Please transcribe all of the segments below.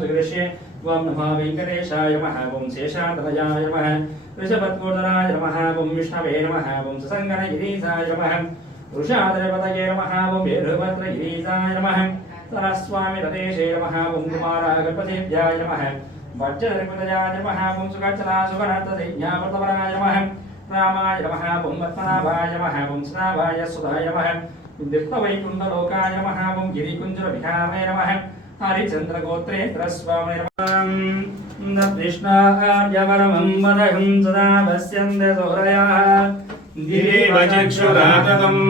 ऋषे त्वं नमः वेङ्कटेशाय नमः ॐ शेषातलयाय नमः ऋषभत्कोदराय नमः ॐ विष्णवे नमः ॐ ससङ्गनगिरीशाय नमः वृषादरपतये नमः ॐ वीरभद्रगिरीशाय नमः सरस्वामि रतेशे नमः ॐ कुमारागल्पसेभ्याय नमः वज्रपतयाय नमः ॐ सुखचला सुखनर्तसैन्यावर्तवराय नमः रामाय नमः ॐ पद्मनाभाय नमः ॐ स्नाभाय सुधाय नमः दिप्तवैकुण्ठलोकाय नमः ॐ गिरिकुञ्जरविहाराय नमः हरिचन्द्रगोत्रेन्द्रस्वामि कृष्णार्यवरमं वदहं सदा वस्यन्ते सोरयाः गिरेव चक्षुराततम्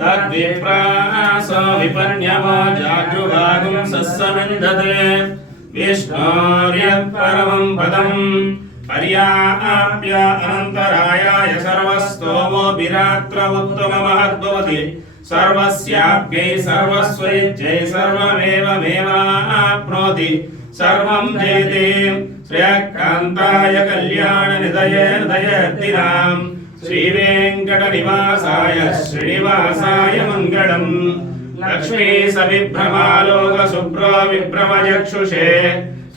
तद्विप्रासो विपर्ण्यवो जागृभागुं सस्समिन्धते विष्णोर्यत्परमं पदम् पर्याप्य अनन्तरायाय सर्वस्तोमो विरात्र उत्तममहद्भवति सर्वस्याप्यै सर्वस्वैज्यै सर्वमेव मेवाप्नोति सर्वं जयते श्रेयकान्ताय कल्याणनिधये हृदयर्तिनाम् श्रीवेङ्कटनिवासाय श्रीनिवासाय मङ्गलम् लक्ष्मी सविभ्रमालोकशुभ्रो विभ्रमचक्षुषे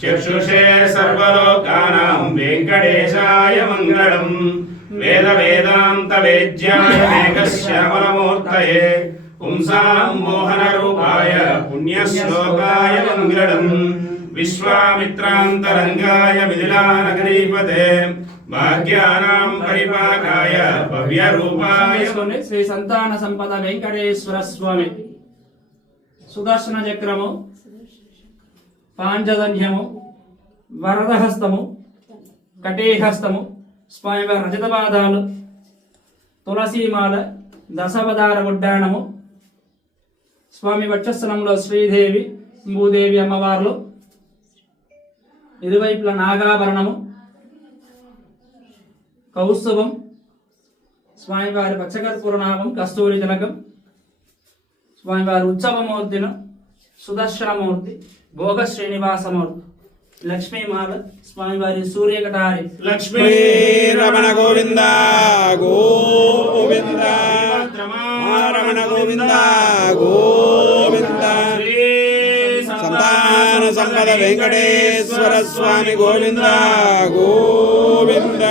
चक्षुषे सर्वलोकानां वेङ्कटेशाय मङ्गलम् वेदवेदान्तवेद्याय मेघश्यामलमूर्तये पुंसां मोहनरूपाय पुण्यश्लोकाय मङ्गलम् विश्वामित्रान्तरङ्गाय मिथिलानगरीपते భాగ్యానాం పరిపాకాయ భవ్యరూపాయ చేసుకోండి శ్రీ సంతాన సంపద వెంకటేశ్వర స్వామి సుదర్శన చక్రము పాంచజన్యము వరదహస్తము కటేహస్తము స్వామివారి రజత పాదాలు తులసీమాల దశవదార ఉడ్డాణము స్వామి వక్షస్థలంలో శ్రీదేవి భూదేవి అమ్మవార్లు ఇరువైపుల నాగాభరణము కౌస్తుభం స్వామివారి పచ్చకర్పూరనామం కస్తూరి తిలకం స్వామివారి ఉత్సవమూర్తిను సుదర్శనమూర్తి భోగ శ్రీనివాసమూర్తి లక్ష్మీమాల స్వామివారి సూర్యకటారి. లక్ష్మీ రమణ గోవింద గోవింద. వెంకటేశ్వర స్వామి గోవింద గోవింద.